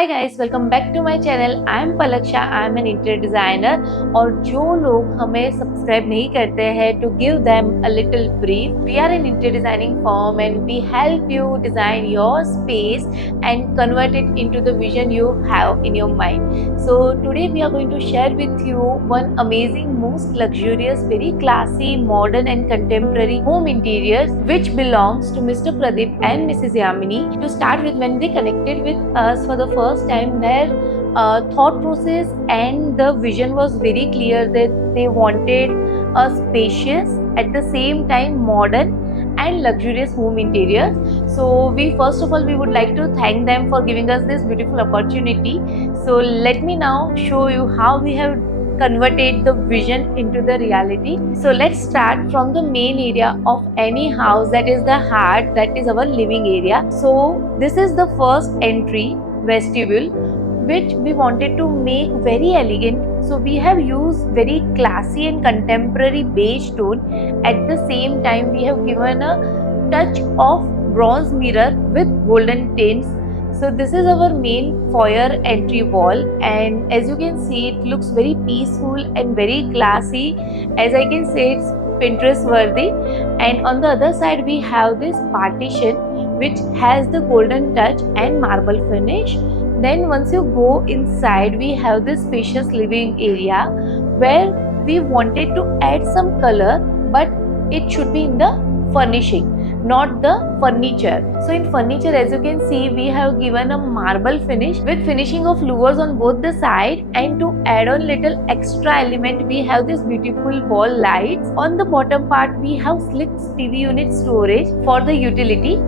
Hi guys, welcome back to my channel. I am Palaksha, I am an interior designer. और जो लोग हमें subscribe नहीं करते हैं, to give them a little brief, we are an interior designing firm and we help you design your space and convert it into the vision you have in your mind. So today we are going to share with you one amazing, most luxurious, very classy, modern and contemporary home interiors which belongs to Mr. Pradeep and Mrs. Yamini. To start with, when they connected with us for the first time, their thought process and the vision was very clear that they wanted a spacious, at the same time modern and luxurious home interiors. So we first of all we would like to thank them for giving us this beautiful opportunity. So let me now show you how we have converted the vision into the reality. So let's start from the main area of any house, that is the heart, that is our living area. So this is the first entry, vestibule, which we wanted to make very elegant. So we have used very classy and contemporary beige tone. At the same time, we have given a touch of bronze mirror with golden tints. So this is our main foyer entry wall, and as you can see, it looks very peaceful and very classy. As I can say, it's Pinterest worthy. And on the other side, we have this partition which has the golden touch and marble finish. Then once you go inside, we have this spacious living area where we wanted to add some color, but it should be in the furnishing, not the furniture. So in furniture, as you can see, we have given a marble finish with finishing of louvers on both the side, and to add on little extra element, we have this beautiful wall lights. On the bottom part, we have slick TV unit storage for the utility.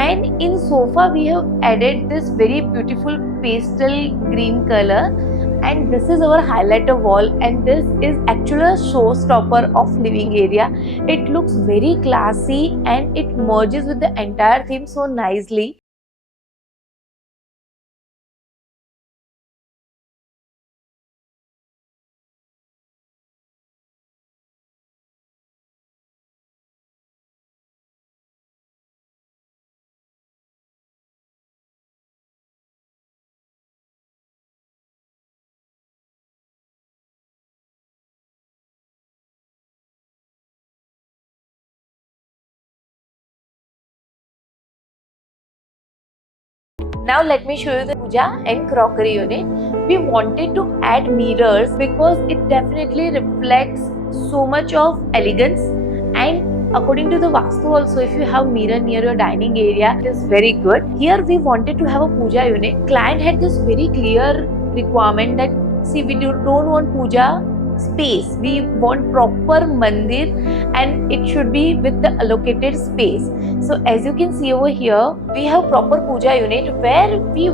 And in sofa, we have added this very beautiful pastel green color, and this is our highlighter wall, and this is actually a showstopper of living area. It looks very classy and it merges with the entire theme so nicely. Now let me show you the puja and crockery unit. We wanted to add mirrors because it definitely reflects so much of elegance, and according to the Vastu also, if you have mirror near your dining area, it is very good. Here we wanted to have a puja unit. Client had this very clear requirement that, see, we don't want puja space, we want proper mandir, and it should be with the allocated space. So as you can see over here, we have proper puja unit where we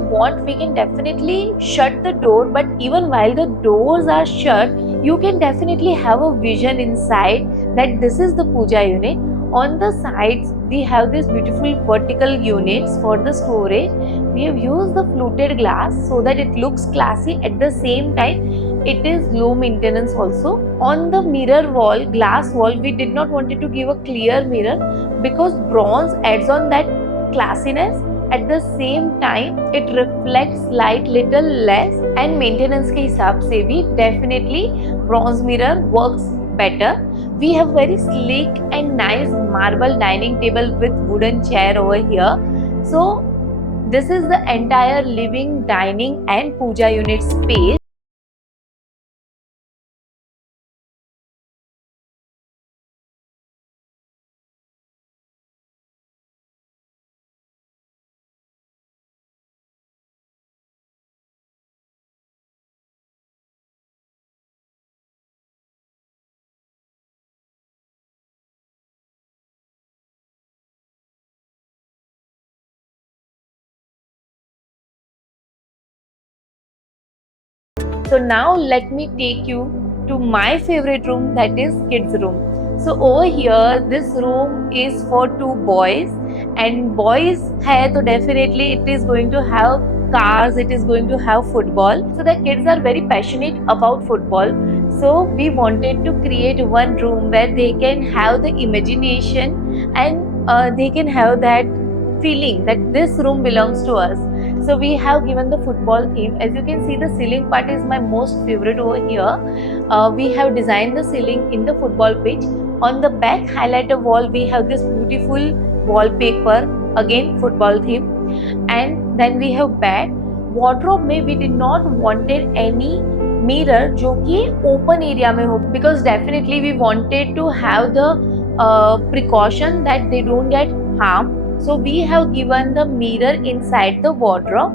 can definitely shut the door, but even while the doors are shut, you can definitely have a vision inside that this is the puja unit. On the sides, we have these beautiful vertical units for the storage. We have used the fluted glass so that it looks classy. At the same time, it is low maintenance also. On the mirror wall, glass wall, we did not wanted to give a clear mirror because bronze adds on that classiness. At the same time, it reflects light little less, and maintenance के हिसाब से भी definitely bronze mirror works better. We have very sleek and nice marble dining table with wooden chair over here. So this is the entire living, dining and puja unit space. So now let me take you to my favorite room, that is kids room. So over here, this room is for two boys, and boys hai to definitely it is going to have cars, it is going to have football. So the kids are very passionate about football. So we wanted to create one room where they can have the imagination, and they can have that feeling that this room belongs to us. So we have given the football theme. As you can see, the ceiling part is my most favorite over here. We have designed the ceiling in the football pitch. On the back highlighter wall, we have this beautiful wallpaper, again football theme. And then we have bed. Wardrobe में we did not wanted any mirror जो कि open area में हो, because definitely we wanted to have the precaution that they don't get harm. So we have given the mirror inside the wardrobe.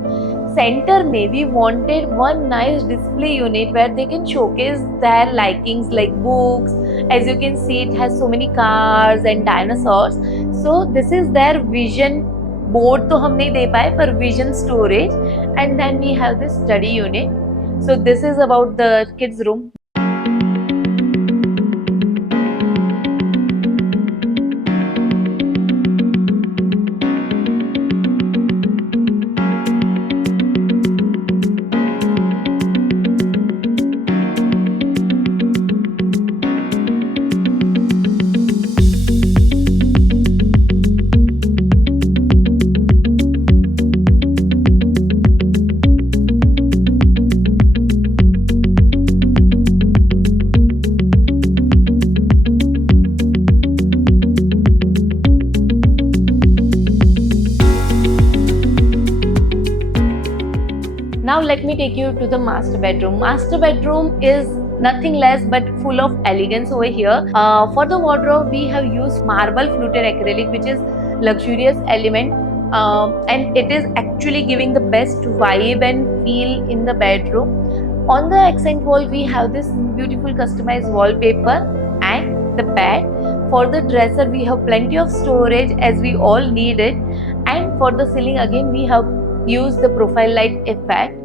Center में we wanted one nice display unit where they can showcase their likings like books. As you can see, it has so many cars and dinosaurs. So this is their vision board तो हम नहीं दे पाए, पर vision storage. And then we have this study unit. So this is about the kids room. Now let me take you to the master bedroom. Master bedroom is nothing less but full of elegance over here. For the wardrobe, we have used marble fluted acrylic, which is luxurious element, and it is actually giving the best vibe and feel in the bedroom. On the accent wall, we have this beautiful customized wallpaper and the bed. For the dresser, we have plenty of storage as we all need it. And for the ceiling, again, we have used the profile light effect.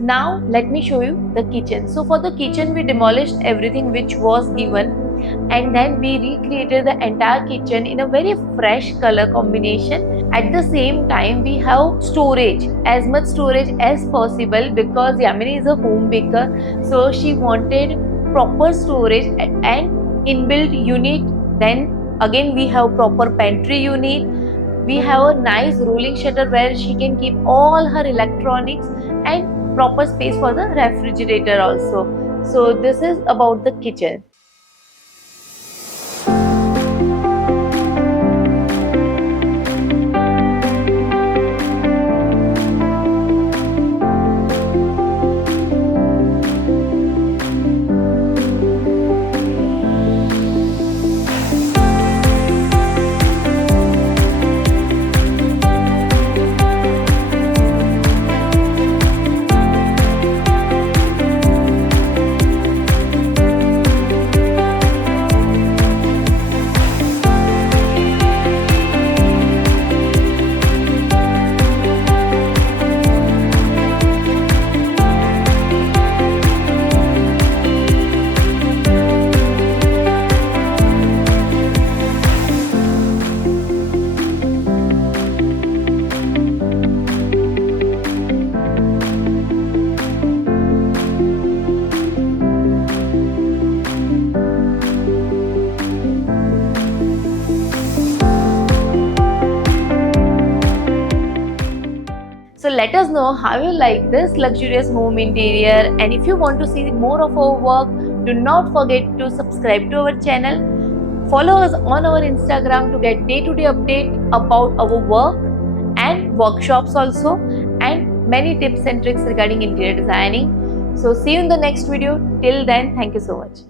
Now let me show you the kitchen. So for the kitchen, we demolished everything which was given, and then we recreated the entire kitchen in a very fresh color combination. At the same time, we have storage, as much storage as possible, because Yamini is a home baker, so she wanted proper storage and inbuilt unit. Then again we have proper pantry unit. We have a nice rolling shutter where she can keep all her electronics, and proper space for the refrigerator also. So this is about the kitchen. So let us know how you like this luxurious home interior, and if you want to see more of our work, do not forget to subscribe to our channel. Follow us on our Instagram to get day-to-day update about our work and workshops also. many tips and tricks regarding interior designing. So see you in the next video. Till then, thank you so much.